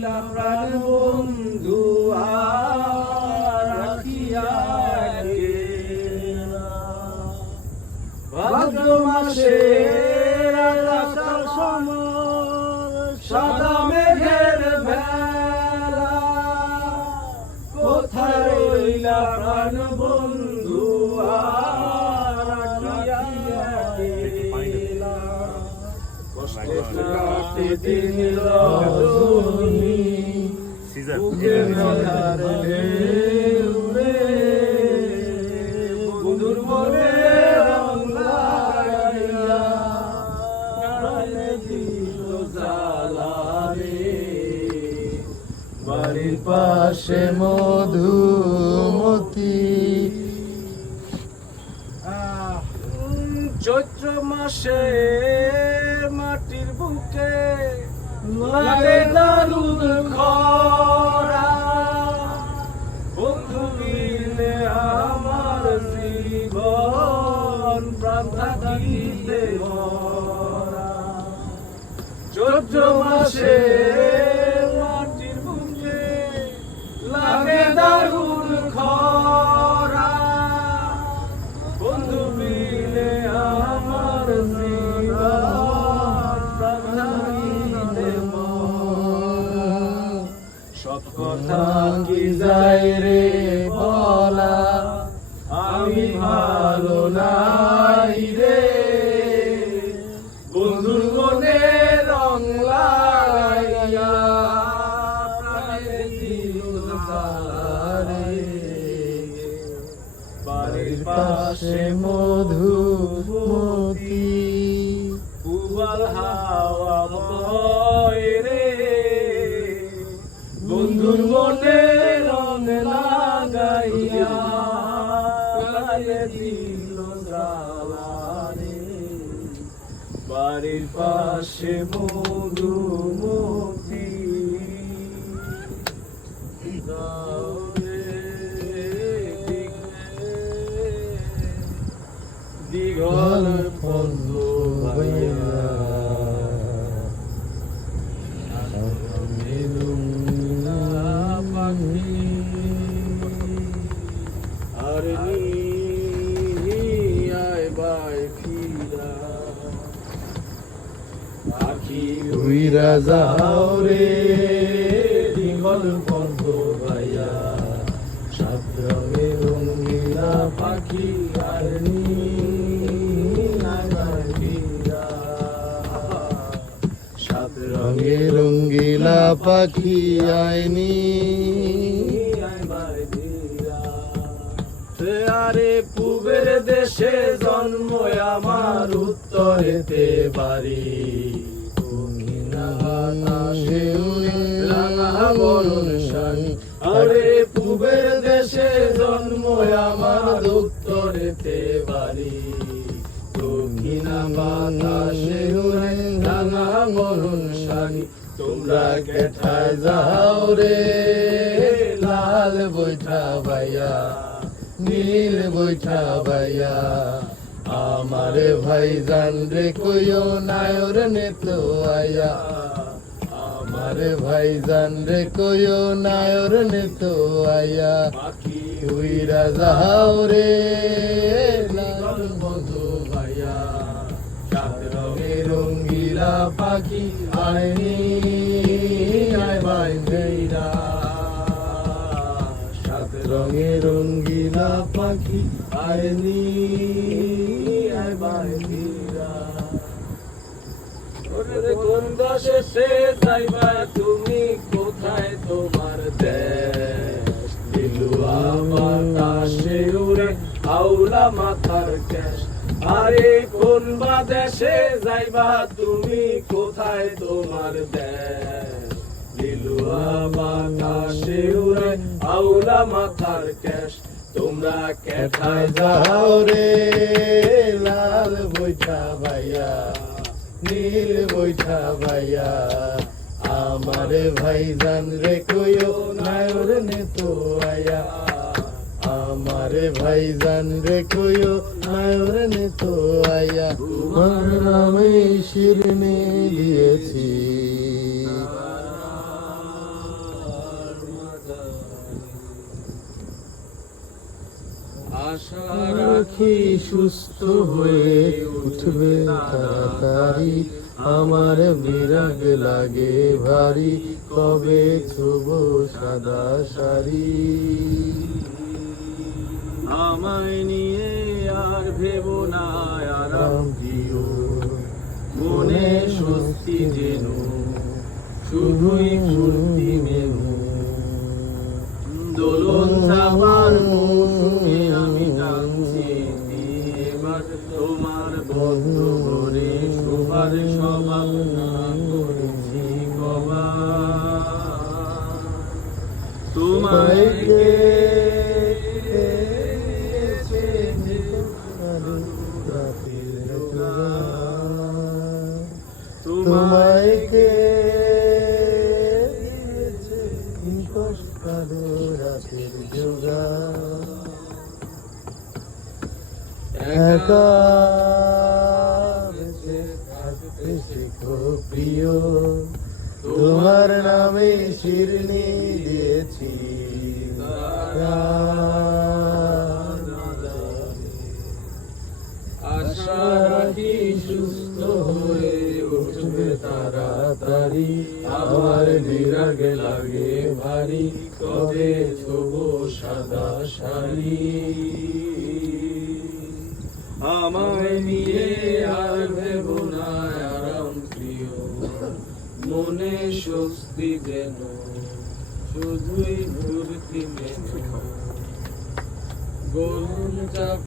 প্রাণ বন্ধু রাখিয়া ভাদ্র মাসে সাদা মেঘের বেলা কোথায় রইলা প্রাণ বন্ধু রাখিয়া কষ্টে কাটে দিন রজনী বুকে ব্যথার ঢেউরে বন্ধুর মনে রং লাগাইয়া প্রাণে দিল জ্বালা রে। বাড়ির পাশে মধুমতি চৈত্র মাসে মাটির বুকে লাগে দারুণ খরা বন্ধু মিলে আমার জীবন প্রাণ থাকিতে ভরা। চৈত্র মাসে মাটির বুকে লাগে দারুণ খরা বন্ধু মিলে আমার জীবন প্রাণ থাকিতে ভরা। সব কথা কি যায় রে বলা আমি ভালো নাই রে বন্ধুর মনে রং লাগাইয়া প্রাণে দিল জ্বালা রে। বাড়ির পাশে মধুমতি উবাল হাওয়া বয় রে বন্ধুর মনে রং লাগাইয়া প্রাণে দিল জ্বালা রে। বাড়ির পাশে মধুমতি দিঘল পদ্ম আর আয় বাই ফিরা পাখি উইরা যাও রে দিঘল পদ্ম ভাইয়া সাত রঙের রঙিলা পাখি আর সাত রঙের রঙ্গিলা পাখি আইনি আরে পূবের দেশে জন্ম আমার উত্তরেতে বাড়ি আরে পূবের দেশে জন্ম আমার উত্তরেতে বাড়ি দক্ষিণা বাতাসে উড়ে রাঙা মরণ শাড়ি। তোমরা কেঠায় যাও রে লাল বৈঠা ভাইয়া নীল বৈঠা ভাইয়া আমারে ভাইজান রে কইও নায়র নেতো আয়া আমারে ভাইজান রে কইও নায়র নেতো আয়া পাখি উইরা যাও রে লাল বন্ধু ভাইয়া সাত রঙের রঙ্গিলা পাখি আইনি আয় ভাই ভেইরা সাত রঙের রঙ্গিলা পাখি আইনি আয় ভাই ভেইরা। কোন দেশে সে যাইবা তুমি কোথায় তোমার দেশ দিলুয়া বাতাসে উড়ে আউলা মাথার কেশ। আরে কোন বা দেশে যাইবা তুমি কোথায় তোমার দেশ দিলুয়া বাতাসে উড়ে আউলা মাথার কেশ। তোমরা কেঠায় যাও রে লাল বৈঠা ভাইয়া নীল বৈঠা ভাইয়া আমারে ভাইজান রে কইও নায়র নেতো আয়া আমারে ভাইজান রে কইও নায়র নেতো আয়া নামে শিরনে দিয়েছি আশা রাখি সুস্থ হয়ে উঠবে তাড়াতাড়ি, আমার বিরাগ লাগে ভারী, কবে ছুব সাদা শাড়ি। আমায় নিয়ে আর ভেবো না আরাম দিও, মনে স্বস্তি যেন শুধুই ফুর্তি মেনু। দোলন চাপার মৌসুমে আমি টানছি এবার তোমার বদ্ধ করে শোভার স্বভাব না করেছি কবা। তোমায় কে তোমায় কে দিয়েছে নিকষ কালো রাতের জোগা। একা বেঁচে থাকতে শেখো প্রিয়, তোমার নামে শিরনি দিয়েছি। আশা রাখি সুস্থ হয়ে উঠবে তাড়াতাড়ি, আমার বিরাগ লাগে ভারী, কবে ছোবো সাদা শাড়ি। আমায় নিয়ে আর ভেবো না আরাম প্রিয়, মনে স্বস্তি যেন শুধুই ফুর্তি মেনো। গোল